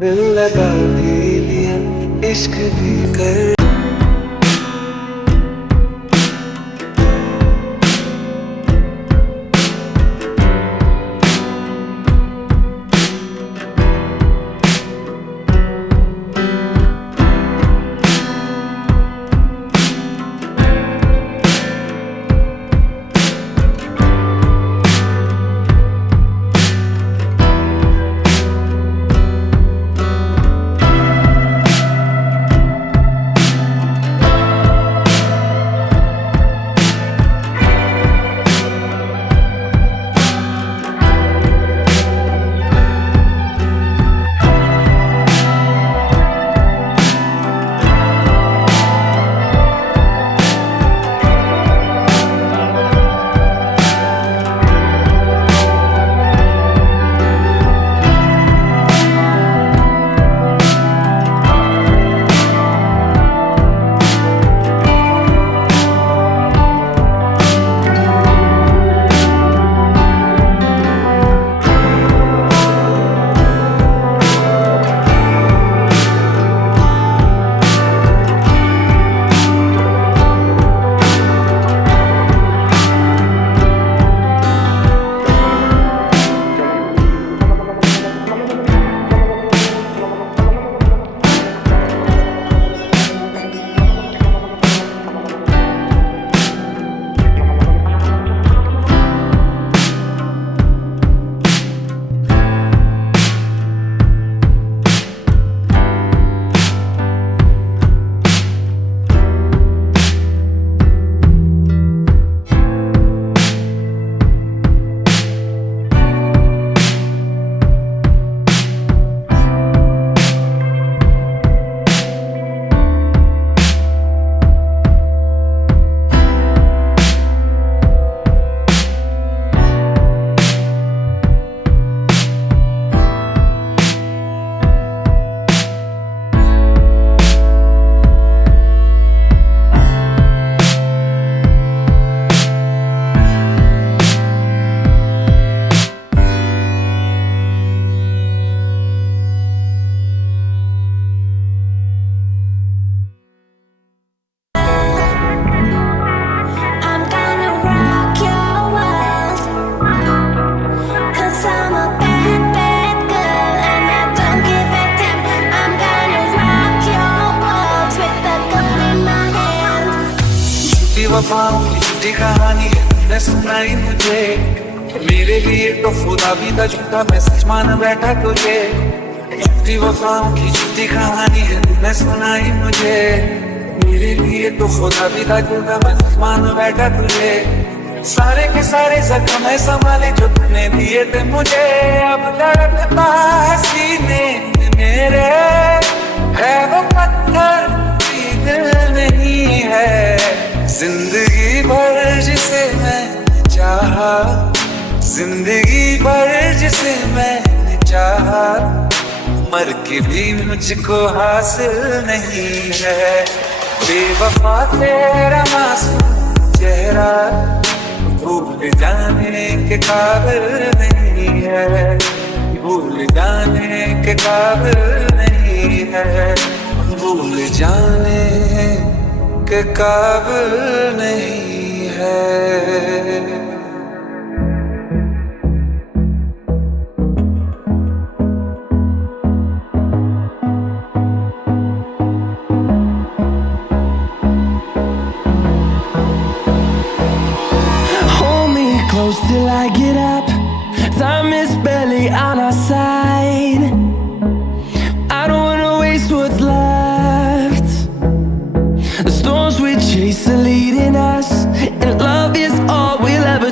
दिल लगा भी लिया, इश्क भी कर। वफाओं की झूठी कहानी है तुमने सुनाई मुझे, मेरे लिए तो खुदा भी था झूठा, मैं सच मान बैठा तुझे। झूठी वफाओं की झूठी कहानी है तुमने सुनाई मुझे, मेरे लिए तो खुदा भी था झूठा, मैं सच मान बैठा तुझे। सारे के सारे जख्म है संभाले जो तुमने दिए थे मुझे, अब धड़कता है सीने में मेरे, है वो पत्थर भी दिल नहीं है। जिंदगी भर जिसे मैंने चाहा, जिंदगी भर जिसे मैंने चाहा, मर के भी मुझको हासिल नहीं है। बेवफा तेरा मासूम चेहरा भूल जाने के काबिल नहीं है, भूल जाने के काबिल नहीं है, भूल जाने के काबिल नहीं है। Hold me close till I get up. Time is barely on our side. I don't wanna waste what's left. The storms we chase are leading us, and love is all we'll ever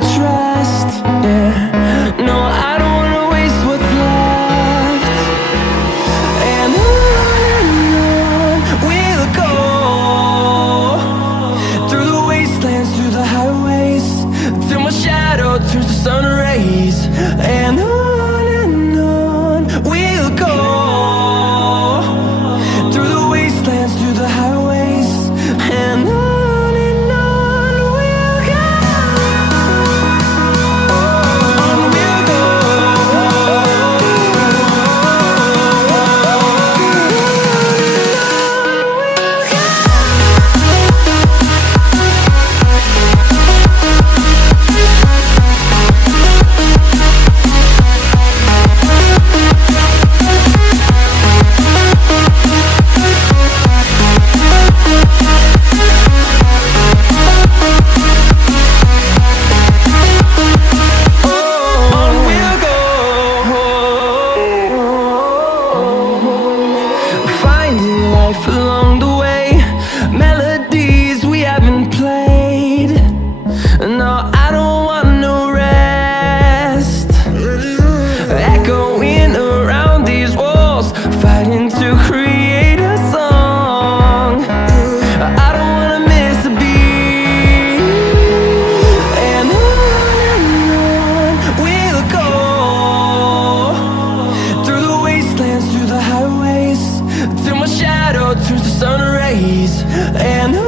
And